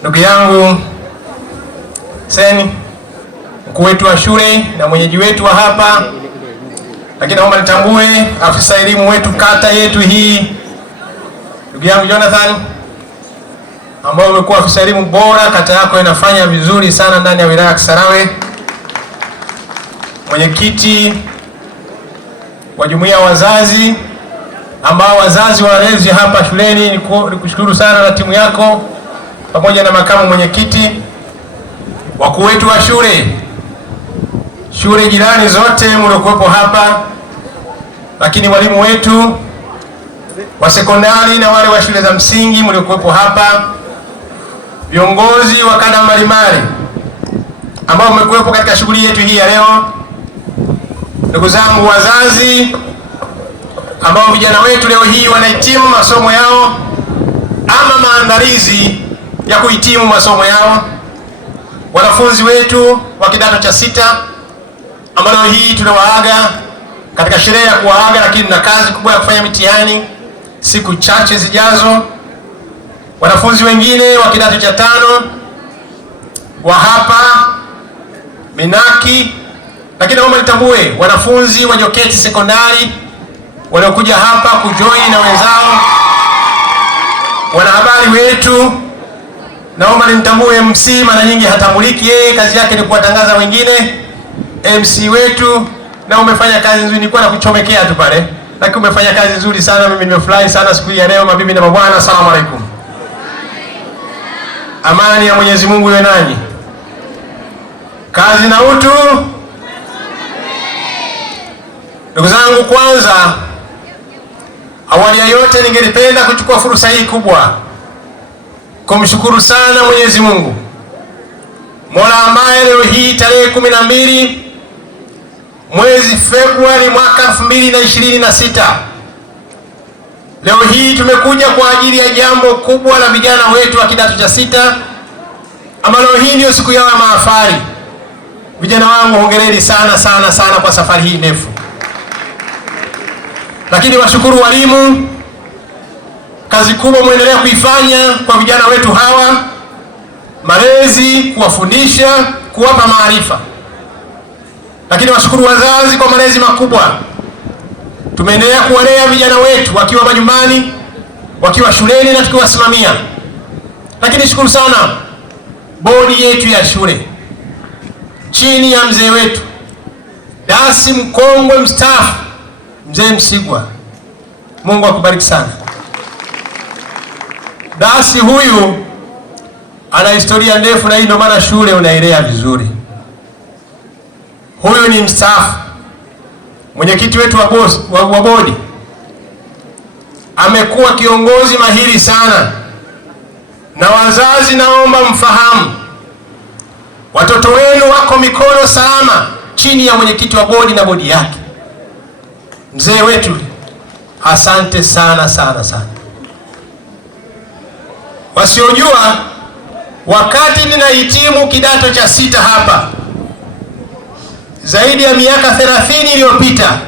Ndugu yangu Seni, mkuu wetu wa shule na mwenyeji wetu wa hapa, lakini naomba nitambue afisa elimu wetu kata yetu hii, ndugu yangu Jonathan, ambao umekuwa afisa elimu bora. Kata yako inafanya vizuri sana ndani ya wilaya ya Kisarawe. Mwenyekiti wa jumuiya ya wazazi, ambao wazazi walezi hapa shuleni, nikushukuru sana na timu yako, pamoja na makamu mwenyekiti, wakuu wetu wa shule jirani zote mliokuwepo hapa, lakini walimu wetu wa sekondari na wale wa shule za msingi mliokuwepo hapa, viongozi wa kada mbalimbali ambao mmekuwepo katika shughuli yetu hii ya leo, ndugu zangu wazazi ambao vijana wetu leo hii wanahitimu masomo yao ama maandalizi ya kuhitimu masomo yao, wanafunzi wetu wa kidato cha 6 ambao leo hii tunawaaga katika sherehe ya kuwaaga, lakini na kazi kubwa ya kufanya mitihani siku chache zijazo, wanafunzi wengine wa kidato cha 5 wa hapa Minaki, lakini naomba nitambue wanafunzi wa Joketi sekondari waliokuja hapa kujoin na wenzao, wanahabari wetu, naomba nitambue MC, mara nyingi hatambuliki yeye, kazi yake ni kuwatangaza wengine. MC wetu na umefanya kazi nzuri, nilikuwa nakuchomekea tu pale, lakini umefanya kazi nzuri sana. Mimi nimefurahi sana siku hii ya leo. Mabibi na mabwana, asalamu alaykum. Amani ya Mwenyezi Mungu iwe nanyi. Kazi na utu. Ndugu zangu, kwanza awali ya yote ningelipenda kuchukua fursa hii kubwa kumshukuru sana Mwenyezi Mungu Mola ambaye leo hii tarehe 12 mwezi Februari mwaka 2026 leo hii tumekuja kwa ajili ya jambo kubwa la vijana wetu wa kidato cha 6 ambalo hii ndio siku yao ya mahafali. Vijana wangu, hongereni sana sana sana kwa safari hii ndefu. Lakini washukuru walimu, kazi kubwa mwendelea kuifanya kwa vijana wetu hawa, malezi, kuwafundisha, kuwapa maarifa. Lakini washukuru wazazi kwa malezi makubwa, tumeendelea kuwalea vijana wetu wakiwa majumbani, wakiwa shuleni na tukiwasimamia. Lakini shukuru sana bodi yetu ya shule chini ya mzee wetu dasi mkongwe mstaafu Mzee Msigwa. Mungu akubariki sana. Dasi huyu ana historia ndefu, na hii ndio maana shule unaelea vizuri. Huyu ni mstaafu. Mwenyekiti wetu wa bodi amekuwa kiongozi mahiri sana, na wazazi, naomba mfahamu watoto wenu wako mikono salama chini ya mwenyekiti wa bodi na bodi yake. Mzee wetu, asante sana sana sana. Wasiojua, wakati ninahitimu kidato cha 6 hapa zaidi ya miaka 30 iliyopita,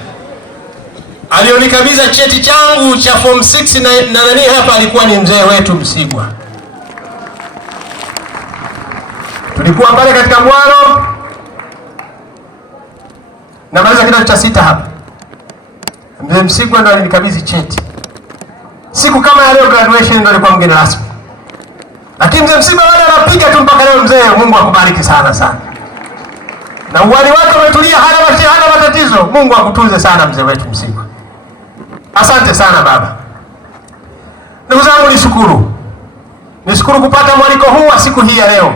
alionikabidhi cheti changu cha form 6 na nani hapa alikuwa ni mzee wetu Msigwa. Tulikuwa pale katika Bwaro na maliza kidato cha 6 hapa. Mzee Msigwa ndo alinikabidhi cheti. Siku kama ya leo graduation ndo alikuwa mgeni rasmi. Lakini Mzee Msigwa bado anapiga tu mpaka leo. Mzee, Mungu akubariki sana sana. Na uwali wake umetulia, hana matatizo. Mungu akutunze sana mzee wetu Msigwa. Asante sana baba. Ndugu zangu, nishukuru kupata mwaliko huu wa siku hii ya leo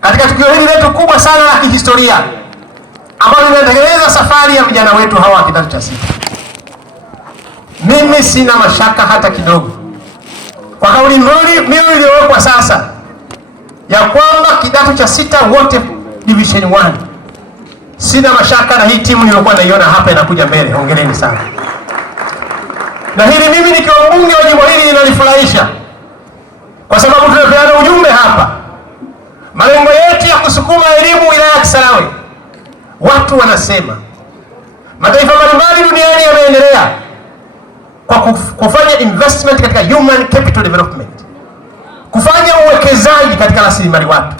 katika tukio hili letu kubwa sana la kihistoria ambalo linatekeleza safari ya vijana wetu hawa wa kidato cha 6. Mimi sina mashaka hata kidogo kwa kauli mbiu iliyowekwa sasa ya kwamba kidato cha 6 wote division 1. Sina mashaka na hii timu niliyokuwa naiona hapa inakuja mbele. Hongereni sana. Na hili mimi nikiwa mbunge wa jimbo hili linanifurahisha, kwa sababu tunapeana ujumbe hapa. Malengo yetu ya kusukuma elimu wilaya ya Kisarawe, watu wanasema mataifa mbalimbali duniani yameendelea kwa kufanya investment katika human capital development, kufanya uwekezaji uwekezaji katika rasilimali watu,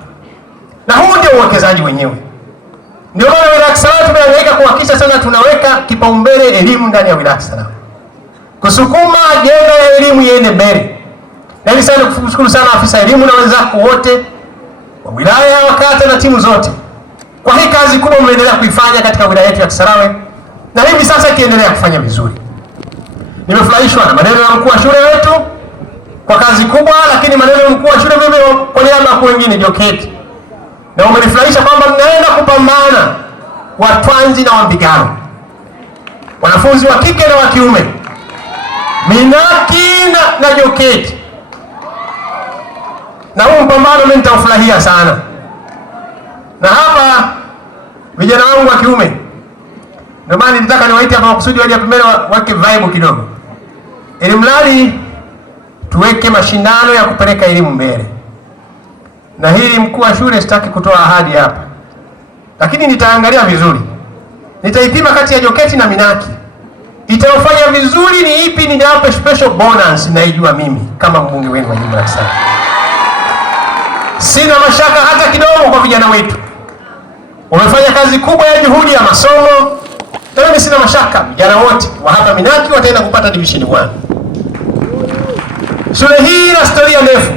na huu ndio uwekezaji wenyewe. Ndio maana wilaya ya Kisarawe tumehangaika kuhakikisha sana tunaweka kipaumbele elimu ndani ya wilaya ya Kisarawe, kusukuma ajenda ya elimu iende mbele. Na hivi sana kushukuru sana afisa elimu na wenzako wote wa wilaya, wa kata na timu zote kwa hii kazi kubwa mnaendelea kuifanya katika wilaya yetu ya Kisarawe, na hivi sasa ikiendelea kufanya vizuri. Nimefurahishwa na maneno ya mkuu wa shule wetu kwa kazi kubwa, lakini maneno ya mkuu wa shule mimi kwa niaba ya wengine Joketi, na umenifurahisha kwamba mnaenda kupambana Watwanzi na Wambigano, wanafunzi wa kike na wa kiume, Minaki na Joketi, na huu mpambano mimi nitaufurahia sana. Na hapa vijana wangu wa kiume, ndio maana nitaka niwaite hapa makusudi waje hapa mbele wake vibe kidogo, ili mradi tuweke mashindano ya kupeleka elimu mbele. Na hili mkuu wa shule sitaki kutoa ahadi hapa, lakini nitaangalia vizuri, nitaipima kati ya Joketi na Minaki, itafanya vizuri ni ipi niwape special bonus, naijua mimi kama mbunge wenu wa jimbo la Kisarawe. Sina mashaka hata kidogo kwa vijana wetu, wamefanya kazi kubwa ya juhudi ya masomo, na mimi sina mashaka vijana wote wa hapa Minaki wataenda kupata division 1. Shule hii ina historia ndefu,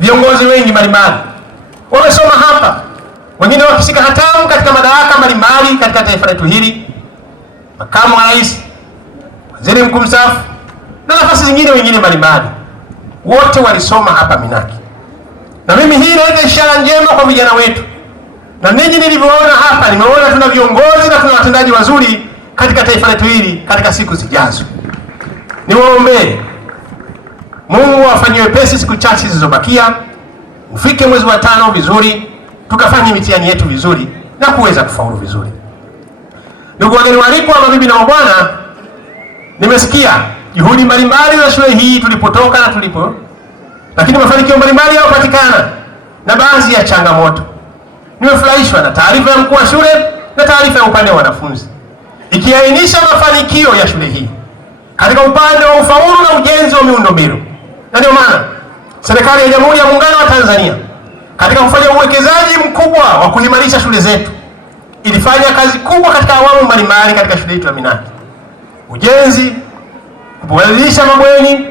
viongozi wengi mbalimbali wamesoma hapa, wengine wakishika hatamu katika madaraka mbalimbali katika taifa letu hili, makamu wa rais, waziri mkuu mstaafu na nafasi zingine wengine mbalimbali, wote walisoma hapa Minaki. Na mimi hii inaleta ishara njema kwa vijana wetu, na ninyi nilivyoona hapa, nimeona tuna viongozi na tuna watendaji wazuri katika taifa letu hili katika siku zijazo. Niwaombee Mungu afanye wepesi siku chache zilizobakia, ufike mwezi wa 5 vizuri, tukafanye mitihani yetu vizuri na kuweza kufaulu vizuri. Ndugu wageni waalikwa, mabibi na mabwana, nimesikia juhudi mbalimbali za shule hii tulipotoka na tulipo, lakini mafanikio mbalimbali yanapatikana na baadhi ya changamoto. Nimefurahishwa na taarifa ya mkuu wa shule na taarifa ya upande wa wanafunzi, ikiainisha mafanikio ya shule hii katika upande wa ufaulu na ujenzi wa miundombinu. Na ndio maana serikali ya Jamhuri ya Muungano wa Tanzania katika kufanya uwekezaji mkubwa wa kuimarisha shule zetu ilifanya kazi kubwa katika awamu mbalimbali katika shule yetu ya Minaki: ujenzi, kubadilisha mabweni,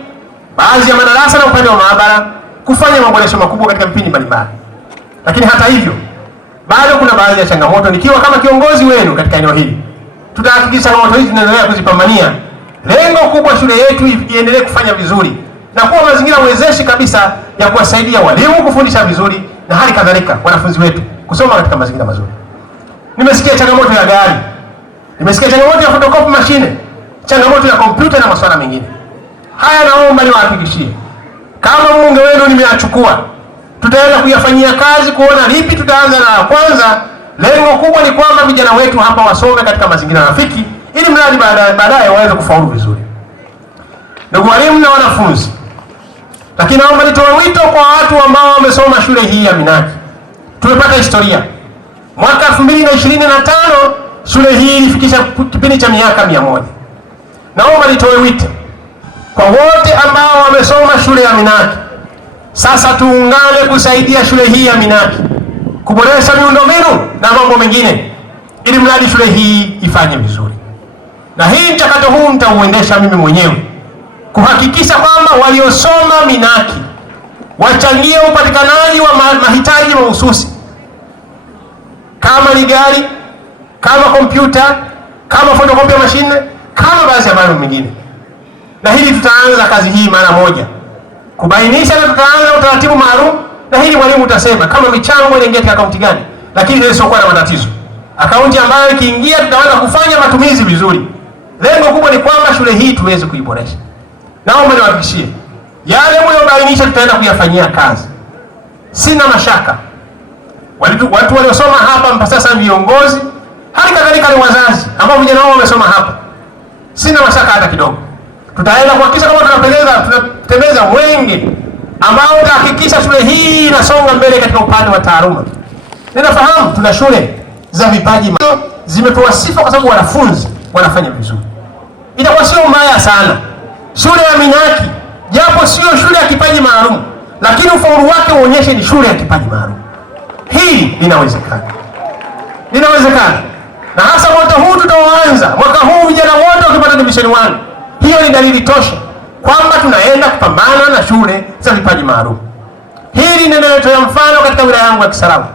baadhi ya madarasa na upande wa maabara, kufanya maboresho makubwa katika vipindi mbalimbali. Lakini hata hivyo bado kuna baadhi ya changamoto. Nikiwa kama kiongozi wenu katika eneo hili, tutahakikisha changamoto hizi tunaendelea kuzipambania. Lengo kubwa shule yetu iendelee kufanya vizuri na kuwa mazingira wezeshi kabisa ya kuwasaidia walimu kufundisha vizuri na hali kadhalika wanafunzi wetu kusoma katika mazingira mazuri. Nimesikia changamoto ya gari, nimesikia changamoto ya photocopy machine, changamoto ya kompyuta na masuala mengine. Haya naomba niwahakikishie, kama mbunge wenu nimeachukua, tutaenda kuyafanyia kazi kuona lipi tutaanza na kwanza. Lengo kubwa ni kwamba vijana wetu hapa wasome katika mazingira rafiki, ili mradi baadaye waweze kufaulu vizuri. Ndugu walimu na wanafunzi, lakini naomba nitoe wito kwa watu ambao wamesoma shule hii ya Minaki. Tumepata historia. Mwaka 2025 shule hii ilifikisha kipindi cha miaka 100. Naomba nitoe wito kwa wote ambao wamesoma shule ya Minaki, sasa tuungane kusaidia shule hii ya Minaki kuboresha miundombinu na mambo mengine, ili mradi shule hii ifanye vizuri. Na hii mchakato huu nitauendesha mimi mwenyewe kuhakikisha kwamba waliosoma Minaki wachangie upatikanaji wa mahitaji mahususi, kama ni gari, kama kompyuta, kama photocopy machine, kama baadhi ya mambo mengine. Na hili tutaanza kazi hii mara moja kubainisha, na tutaanza utaratibu maalum. Na hili mwalimu utasema kama michango inaingia katika akaunti gani, lakini ile sio kwa na matatizo, akaunti ambayo ikiingia tutaanza kufanya matumizi vizuri. Lengo kubwa ni kwamba shule hii tuweze kuiboresha. Naomba niwahakikishie yale mliobainisha tutaenda kuyafanyia kazi. Sina mashaka watu waliosoma hapa mpaka sasa, viongozi, hali kadhalika ni wazazi ambao vijana wao wamesoma hapa, sina mashaka hata kidogo. Tutaenda kuhakikisha kama tunatembeza mwenge ambao utahakikisha shule hii inasonga mbele katika upande wa taaluma. Ninafahamu tuna shule za vipaji zimepewa sifa kwa sababu wanafunzi wanafanya vizuri. Itakuwa sio mbaya sana shule ya Minaki, japo sio shule ya kipaji maalum, lakini ufaulu wake uonyeshe ni shule ya kipaji maalum. Hili linawezekana, linawezekana. Na hasa mwaka huu tutaanza, mwaka huu vijana wote wakipata division 1, hiyo ni dalili tosha kwamba tunaenda kupambana na shule za vipaji maalum. Hili ninaletoa mfano katika wilaya yangu ya Kisarawe,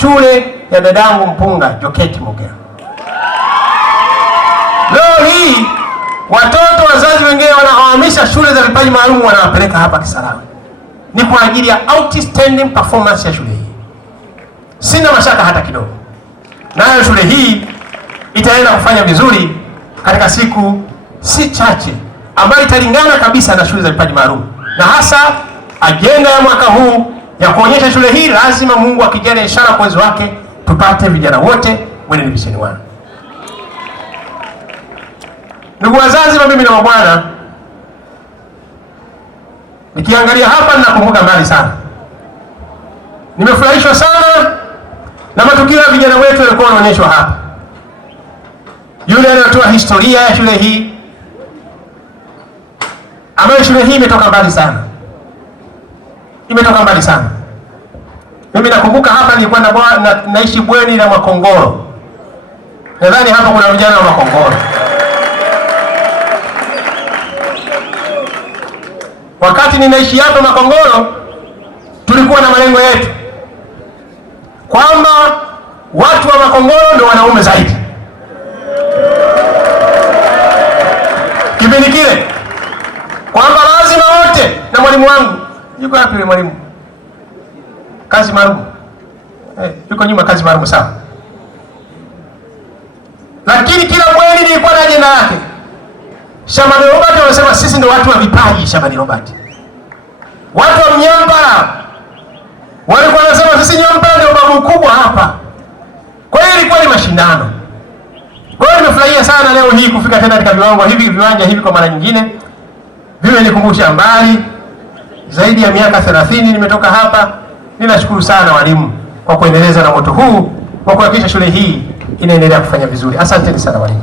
shule ya dadangu mpunga Joketi Mogera. Leo hii watoto wazazi wengine wanahamisha shule za vipaji maalum wanawapeleka hapa Kisarawe. Ni kwa ajili ya outstanding performance ya shule hii. Sina mashaka hata kidogo. Nayo shule hii itaenda kufanya vizuri katika siku si chache, ambayo italingana kabisa na shule za vipaji maalum. Na hasa ajenda ya mwaka huu ya kuonyesha shule hii lazima Mungu akijalia ishara kwa uwezo wake tupate vijana wote wenye division 1. Ndugu wazazi, mabibi na mabwana, nikiangalia hapa ninakumbuka mbali sana. Nimefurahishwa sana na matukio ya vijana wetu walikuwa wanaonyeshwa hapa. Yule anatoa historia ya shule hii, ambayo shule hii imetoka mbali sana. Imetoka mbali sana. Mimi nakumbuka hapa nilikuwa naishi bweni la Makongoro. Nadhani hapa kuna vijana wa Makongoro. Wakati ninaishi hapa Makongoro, tulikuwa na malengo yetu kwamba watu wa Makongoro ndio wanaume zaidi. Kipindi kile kwamba lazima wote, na mwalimu wangu yuko wapi yule mwalimu? Kazi maalum. Yuko nyuma, kazi maalum sawa. Lakini kila bweni lilikuwa na ajenda yake. Shabani Robert wanasema sisi ndio watu wa vipaji. Shabani Robert, watu wa Mnyambara walikuwa wanasema sisi Mnyambara ndio babu mkubwa hapa. Kwa hiyo ilikuwa ni mashindano. Kwa hiyo nimefurahia sana leo hii kufika tena katika viwanja hivi kwa mara nyingine. Vimenikumbusha mbali zaidi ya miaka 30 nimetoka hapa. Ninashukuru sana walimu kwa kuendeleza na moto huu kwa kuhakikisha shule hii inaendelea kufanya vizuri. Asanteni sana walimu.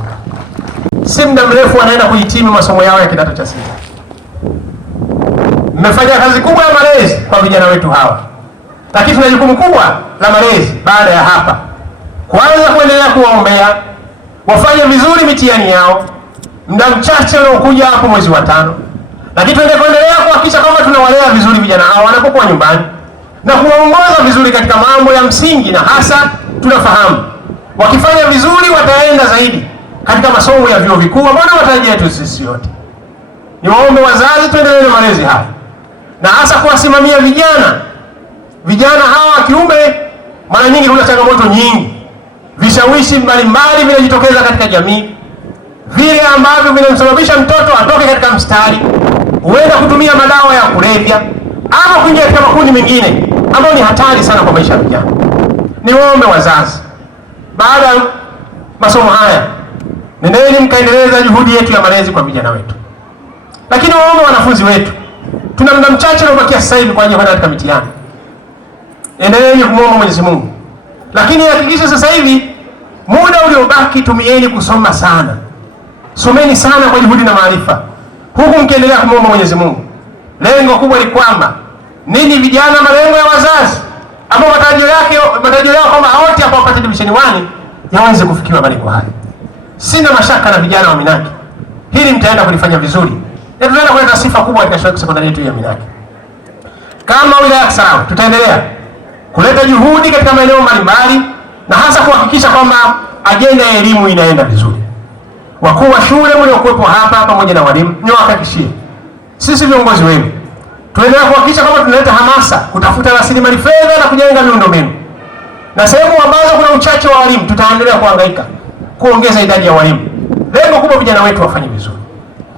Si muda mrefu wanaenda kuhitimu masomo yao ya kidato cha 6. Mmefanya kazi kubwa ya malezi kwa vijana wetu hawa. Lakini tuna jukumu kubwa la malezi baada ya hapa. Kwanza kuendelea kuwaombea wafanye vizuri mitihani yao muda mchache unaokuja hapo mwezi wa 5. Lakini tuendelea kuhakikisha kwamba tunawalea vizuri vijana hao wanapokuwa nyumbani na kuwaongoza vizuri katika mambo ya msingi, na hasa tunafahamu wakifanya vizuri wataenda zaidi katika masomo ya vyuo vikuu ambao watarajia yetu sisi wote. Niwaombe wazazi tuendelee na malezi haya na hasa kuwasimamia vijana. Vijana hawa wa kiume mara nyingi kuna changamoto nyingi. Vishawishi mbalimbali vinajitokeza katika jamii, vile ambavyo vinamsababisha mtoto atoke katika mstari, huenda kutumia madawa ya kulevya ama kuingia katika makundi mengine ambayo ni hatari sana kwa maisha ya vijana. Niwaombe wazazi, baada ya masomo haya nendeni mkaendeleza juhudi yetu ya malezi kwa vijana wetu. Lakini waombe wanafunzi wetu, tuna muda mchache unaobakia sasa hivi kwa ajili ya kwenda katika mitihani. Endeleeni kumwomba Mwenyezi Mungu, lakini hakikisha sasa hivi muda uliobaki tumieni kusoma sana. Someni sana kwa juhudi na maarifa, huku mkiendelea kumwomba Mwenyezi Mungu. Lengo kubwa ni kwamba ninyi vijana, malengo ya wazazi ambao matarajio yao kwamba wote hapa wapate division 1 yaweze kufikiwa malengo haya. Sina mashaka na vijana wa Minaki, hili mtaenda kulifanya vizuri na tutaenda kuleta sifa kubwa katika shule ya sekondari yetu ya Minaki. Kama wilaya ya Kisarawe tutaendelea kuleta juhudi katika maeneo mbalimbali na hasa kuhakikisha kwamba ajenda ya elimu inaenda vizuri. Wakuu wa shule mliokuwepo hapa pamoja na walimu, niwahakikishie sisi viongozi wenu tuendelea kuhakikisha kwamba tunaleta hamasa kutafuta rasilimali fedha na kujenga miundombinu. Na sehemu ambazo kuna uchache wa walimu tutaendelea kuhangaika kuongeza idadi ya walimu. Lengo kubwa vijana wetu wafanye vizuri.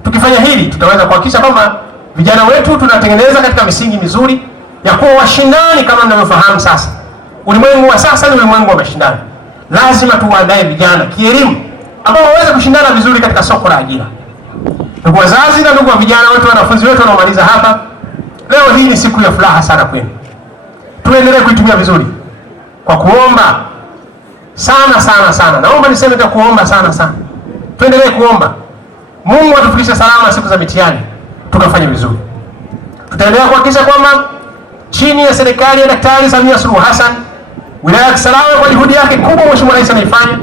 Tukifanya hili tutaweza kuhakikisha kwamba vijana wetu tunatengeneza katika misingi mizuri ya kuwa washindani. Kama mnavyofahamu sasa, ulimwengu wa sasa ni ulimwengu wa mashindano. Lazima tuwaandae vijana kielimu ambao waweze kushindana vizuri katika soko la ajira. Ndugu wazazi na ndugu wa vijana wetu, wanafunzi wetu wanaomaliza hapa, leo hii ni siku ya furaha sana kwenu. Tuendelee kuitumia vizuri kwa kuomba sana sana sana. Naomba niseme kwa kuomba sana sana. Tuendelee kuomba Mungu atufikishe salama siku za mitihani tukafanye vizuri. Tutaendelea kuhakikisha kwamba chini ya serikali ya Daktari Samia Suluhu Hassan, wilaya ya Kisarawe kwa juhudi yake kubwa Mheshimiwa Rais anaifanya,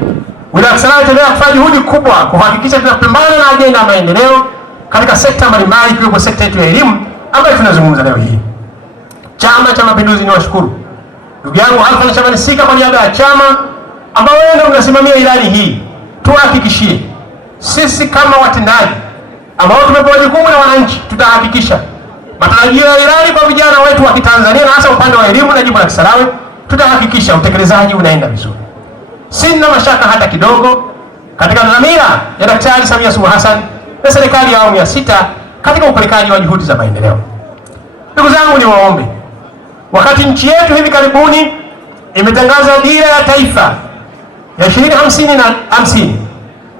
wilaya ya Kisarawe itaendelea kufanya juhudi kubwa kuhakikisha tunapambana na ajenda ya maendeleo katika sekta mbalimbali ikiwemo sekta yetu ya elimu ambayo tunazungumza leo hii. Chama cha Mapinduzi, niwashukuru ndugu yangu Alfred Shabani Sika kwa niaba ya chama ambao wewe ndio unasimamia ilani hii. Tuhakikishie sisi kama watendaji ambao tumepewa jukumu na wananchi, tutahakikisha matarajio ya ilani kwa vijana wetu wa Kitanzania na hasa upande wa elimu na jimbo la Kisarawe, tutahakikisha utekelezaji unaenda vizuri. Sina mashaka hata kidogo katika dhamira ya Daktari Samia Suluhu Hassan na serikali ya awamu ya 6 katika upelekaji wa juhudi za maendeleo. Ndugu zangu, ni waombe, wakati nchi yetu hivi karibuni imetangaza dira ya taifa ya 2050,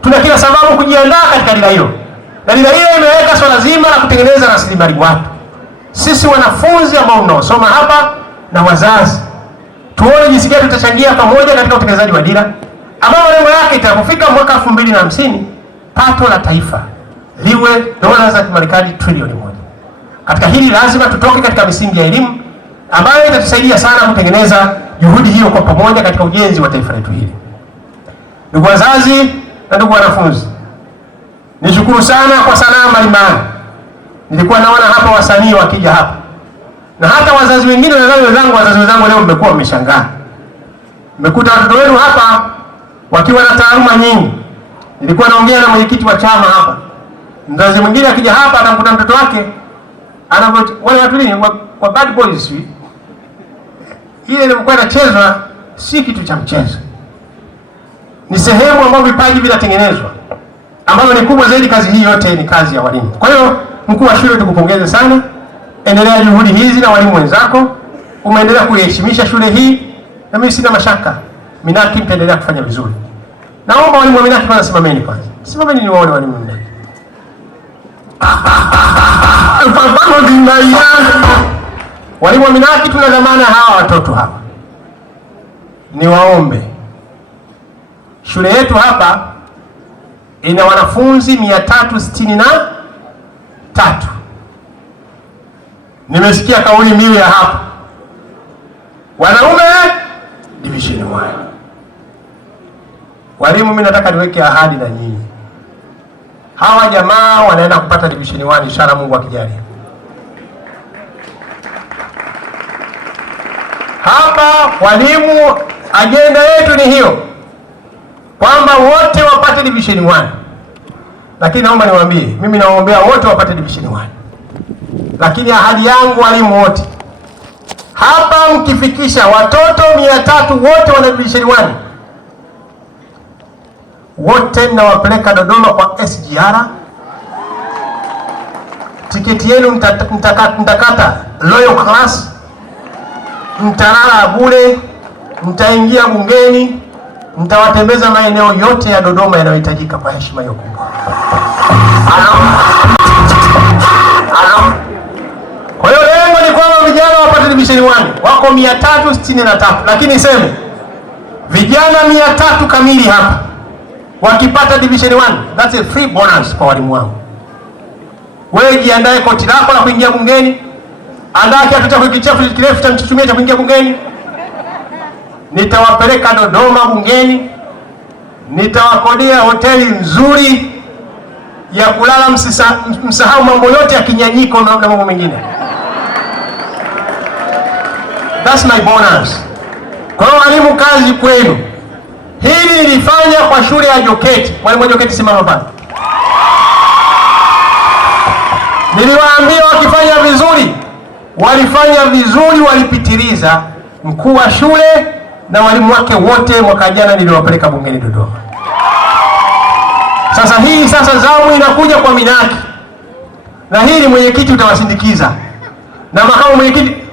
tuna kila sababu kujiandaa katika dira hiyo, na dira hiyo imeweka swala zima la kutengeneza rasilimali watu. Sisi wanafunzi ambao mnaosoma hapa na wazazi, tuone jinsi gani tutachangia pamoja katika utekelezaji wa dira ambao lengo lake itakapofika mwaka 2050 pato la taifa liwe dola za Kimarekani trilioni 1. Katika hili lazima tutoke katika misingi ya elimu ambayo itatusaidia sana kutengeneza juhudi hiyo kwa pamoja katika ujenzi wa taifa letu hili. Ndugu wazazi na ndugu wanafunzi, nishukuru sana kwa sanaa mbalimbali. Nilikuwa naona hapa wasanii wakija hapa, na hata wazazi wengine wazazi wenzangu leo mmekuwa mmeshangaa. Mmekuta watoto wenu hapa wakiwa na taaluma nyingi. Nilikuwa naongea na mwenyekiti wa chama hapa. Mzazi mwingine akija hapa atamkuta mtoto wake wale watu nini kwa bad boys, ile ilikuwa inachezwa si kitu cha mchezo. Ni sehemu ambayo vipaji vinatengenezwa, ambayo ni kubwa zaidi. Kazi hii yote ni kazi ya walimu. Kwa hiyo mkuu wa shule, tukupongeze sana. Endelea juhudi hizi na walimu wenzako. Umeendelea kuiheshimisha shule hii na mimi sina mashaka Minaki mtaendelea kufanya vizuri. Naomba walimu wa Minaki kwanza simameni kwanza. Simameni ni waone walimu wa Minaki. Walimu wa Minaki tuna dhamana hawa watoto hapa. Ni waombe. Shule yetu hapa ina wanafunzi 363. Nimesikia kauli mbiu ya hapa. Wanaume division 1. Walimu, mimi nataka niweke ahadi na nyinyi. Hawa jamaa wanaenda kupata division 1 inshallah, Mungu akijalia. Hapa walimu, agenda yetu ni hiyo, kwamba wote wapate division 1. Lakini naomba niwaambie, mimi nawaombea wote wapate division 1. Lakini ahadi yangu walimu wote hapa, mkifikisha watoto 300 wote wana division 1, wote mnawapeleka Dodoma kwa SGR. Tiketi yenu mtakata Royal Class, mtalala bure, mtaingia bungeni, mtawatembeza maeneo yote ya Dodoma yanayohitajika kwa heshima hiyo kubwa. Kwa hiyo lengo ni kwamba vijana wapate division 1. Wako 363, lakini sema vijana 300 kamili hapa wakipata division 1, that's a free bonus kwa walimu wangu. Wewe jiandae koti lako la kuingia bungeni, andaa kiatu chako kirefu cha mchuchumia cha kuingia bungeni. Nitawapeleka Dodoma bungeni, nitawakodia hoteli nzuri ya kulala, msahau mambo yote ya kinyanyiko na mambo mengine. That's my bonus. Kwa hiyo walimu, kazi kwenu. Hili nilifanya kwa shule ya Joketi. Mwalimu Joketi, simama pale. Niliwaambia wakifanya vizuri, walifanya vizuri, walipitiliza. Mkuu wa shule na walimu wake wote mwaka jana niliwapeleka bungeni Dodoma. Sasa zamu inakuja kwa Minaki, na hili mwenyekiti utawasindikiza, na makamu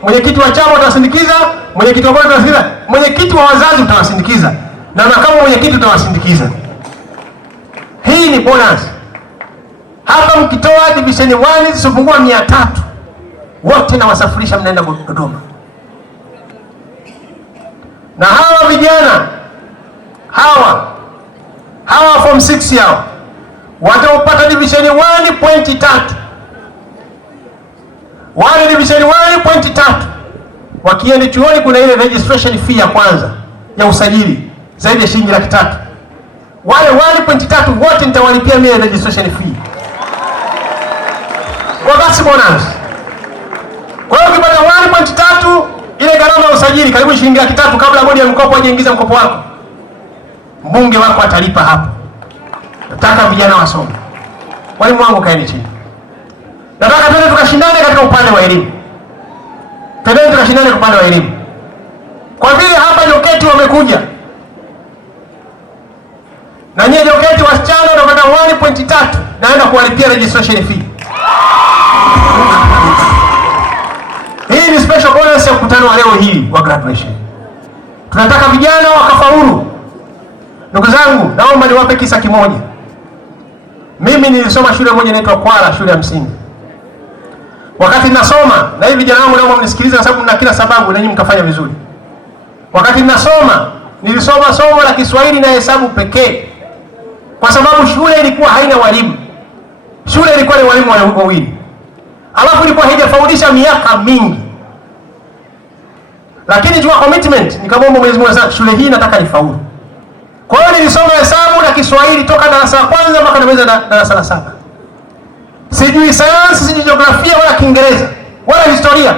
mwenyekiti wa chama utawasindikiza, mwenyekiti wa bodi utawasindikiza, mwenyekiti wa wazazi utawasindikiza, na makamu mwenyekiti utawasindikiza. Hii ni bonus. Hapa mkitoa division 1 zisipungua 300, wote na wasafirisha mnaenda Dodoma. Na hawa vijana hawa form 6 yao watapata division 1.3. Wale division 1.3 wakienda chuoni kuna ile registration fee ya kwanza ya usajili zaidi ya shilingi 300,000. Wale 1.3 wote nitawalipia mimi registration fee. Kwa that's bonus. Kwa hiyo ukipata 1.3 ile gharama ya usajili karibu shilingi 300,000 kabla bodi ya mkopo hajaingiza mkopo wako, mbunge wako atalipa hapo. Nataka vijana wasome. Walimu wangu kaeni chini. Nataka twende tukashindane katika upande wa elimu. Twende tukashindane kwa upande wa elimu. Kwa vile hapa Joketi wamekuja. Na nyie Joketi wasichana wanapata 1.3 naenda kuwalipia registration fee. Hii ni special bonus ya mkutano wa leo hii wa graduation. Tunataka vijana wakafaulu. Ndugu zangu, naomba niwape kisa kimoja. Mimi nilisoma shule moja inaitwa Kwala, shule ya msingi. Wakati ninasoma, na hivi vijana wangu naomba mnisikilize kwa sababu mna kila sababu na nyinyi mkafanya vizuri. Wakati ninasoma, nilisoma somo la Kiswahili na hesabu pekee. Kwa sababu shule ilikuwa haina walimu. Shule ilikuwa ni walimu wawili. Alafu ilikuwa haijafundisha miaka mingi. Lakini jua commitment, nikamwomba Mwenyezi Mungu sana, shule hii nataka ifaulu. Kwa hiyo nilisoma hesabu na Kiswahili toka darasa la kwanza mpaka nimaliza darasa la 7. Sijui sayansi, sijui jiografia wala Kiingereza, wala historia.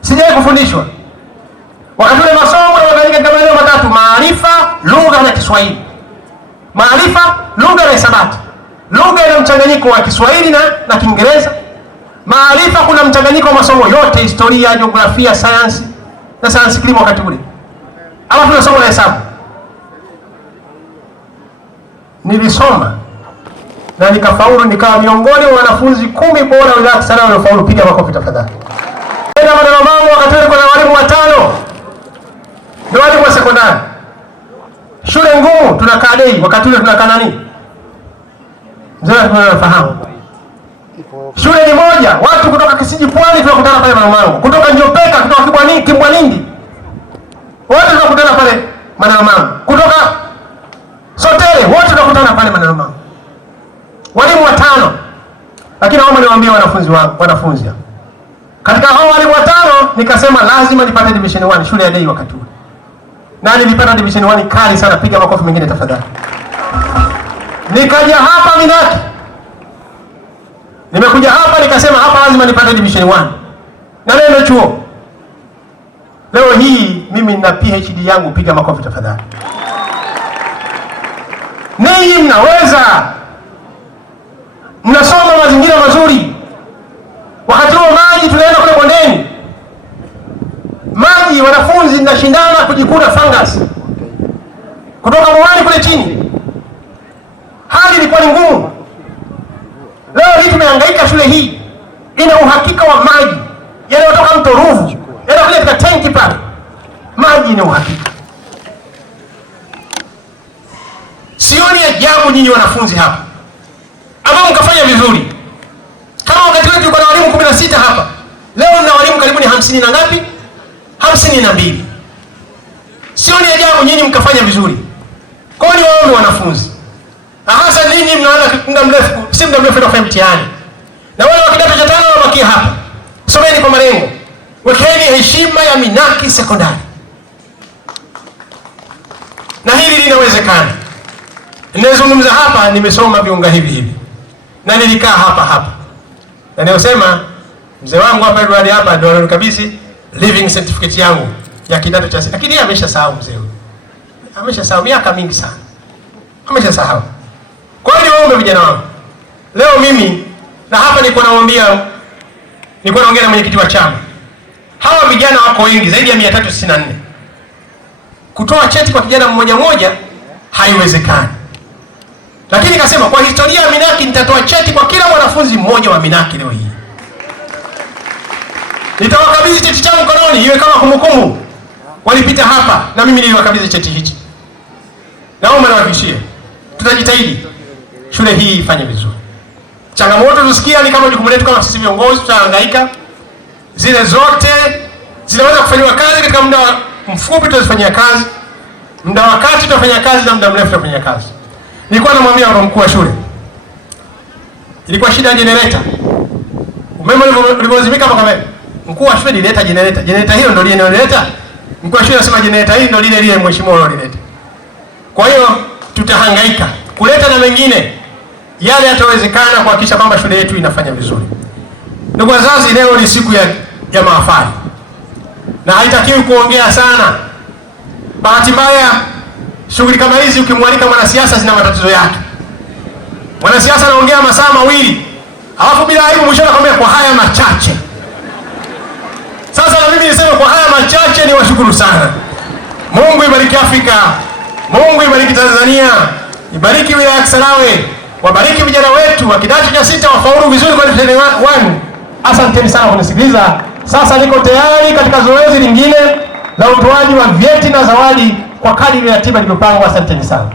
Sijawahi kufundishwa. Wakati ule masomo yanagawanyika katika maeneo matatu: maarifa, lugha na Kiswahili. Maarifa, lugha na hisabati. Lugha ina mchanganyiko wa Kiswahili na Kiingereza. Maarifa kuna mchanganyiko wa masomo yote: historia, jiografia, sayansi na sayansi kilimo wakati ule. Alafu tuna somo la hesabu. Nilisoma na nikafaulu, nikawa miongoni mwa wanafunzi 10 bora wilaya ya Kisarawe waliofaulu. Piga makofi tafadhali. Tena maneno mambo wakati ule kuna walimu 5. Ndio walimu wa sekondari. Shule ngumu tunakaa dei, wakati ule tunakaa nani? Mzee tunafahamu. Shule ni moja, watu kutoka Kisiji Pwani tunakutana pale Manamano. Kutoka Njopeka, kutoka Kimbwanindi. Wote tunakutana pale Manamano. Kutoka Sotere, wote tunakutana pale Manamano. Walimu 5. Lakini naomba niwaambie wanafunzi. Katika hao walimu 5 nikasema lazima nipate division 1 shule ya dei wakati ule. Na nilipata division 1 kali sana, piga makofi mengine tafadhali. Nikaja hapa Minaki. Nimekuja hapa nikasema hapa lazima nipate division 1. Na neno chuo. Leo hii mimi nina PhD yangu, piga makofi tafadhali. Ninyi mnaweza. Mnasoma mazingira mazuri. Wakati huo maji tunaenda kule bondeni. Maji wanafunzi tunashindana kujikuna fungus. Kutoka mwani kule chini. Hali ilikuwa ni ngumu. Leo hii tumehangaika, shule hii ina uhakika wa maji yanayotoka mto Ruvu, yanayokuja katika tanki pale. Maji ni uhakika. Sioni ajabu nyinyi wanafunzi hapa ambao mkafanya vizuri. Kama wakati wetu tulikuwa na walimu 16 hapa, leo na walimu karibu ni 50 na ngapi? 52. Sioni ajabu nyinyi mkafanya vizuri. Kwa hiyo waombe wanafunzi, hasa ninyi mnaona muda mrefu, si muda mrefu ndio mtihani. Na wale wa kidato cha 5 wabakie hapa. Someni kwa malengo. Wekeni heshima ya Minaki Sekondari. Na hili linawezekana. Ninazungumza hapa, nimesoma viunga hivi. Na nilikaa hapa. Na ninasema mzee wangu hapa Edward hapa ndio ananikabidhi living certificate yangu ya kidato cha 6. Lakini yeye ameshasahau mzee huyu. Ameshasahau miaka mingi sana. Ameshasahau. Kwa hiyo niwaombe vijana wangu. Leo mimi na hapa nilikuwa naongea na mwenyekiti wa chama. Hawa vijana wako wengi zaidi ya 364. Kutoa cheti kwa kijana mmoja haiwezekani. Lakini nikasema kwa historia ya Minaki nitatoa cheti kwa kila mwanafunzi mmoja wa Minaki leo hii. Nitawakabidhi cheti changu mkononi iwe kama kumbukumbu. Walipita hapa na mimi niliwakabidhi cheti hichi. Naomba niwahakikishie tutajitahidi shule hii ifanye vizuri. Changamoto tusikia ni kama jukumu letu kama sisi viongozi, tutahangaika. Zile zote zinaweza kufanywa kazi katika muda mfupi, tutazifanyia kazi. Muda wa kati tutafanya kazi na muda mrefu tutafanya kazi. Nilikuwa namwambia mkuu wa shule, ilikuwa shida ya generator. Umeme ulivyozimika hapa kama mkuu wa shule nileta generator. Generator hiyo ndio nilileta. Mkuu wa shule anasema generator hii ndio lile mheshimiwa alileta. Kwa hiyo tutahangaika kuleta na mengine yale yatawezekana kuhakikisha kwamba shule yetu inafanya vizuri. Ndugu wazazi, leo ni siku ya mahafali na haitakiwi kuongea sana. Bahati mbaya shughuli kama hizi ukimwalika mwanasiasa zina matatizo yake. Mwanasiasa anaongea masaa mawili, alafu bila aibu mwisho anakuambia kwa haya machache. Sasa na mimi niseme kwa haya machache ni washukuru sana. Mungu ibariki Afrika. Mungu ibariki Tanzania. Ibariki wilaya ya Kisarawe. Wabariki vijana wetu wa kidato cha 6 wafaulu vizuri kwa division 1. Asanteni sana kwa kunisikiliza. Sasa niko tayari katika zoezi lingine la utoaji wa vyeti na zawadi kwa kadiri ya ratiba iliyopangwa. Asanteni sana.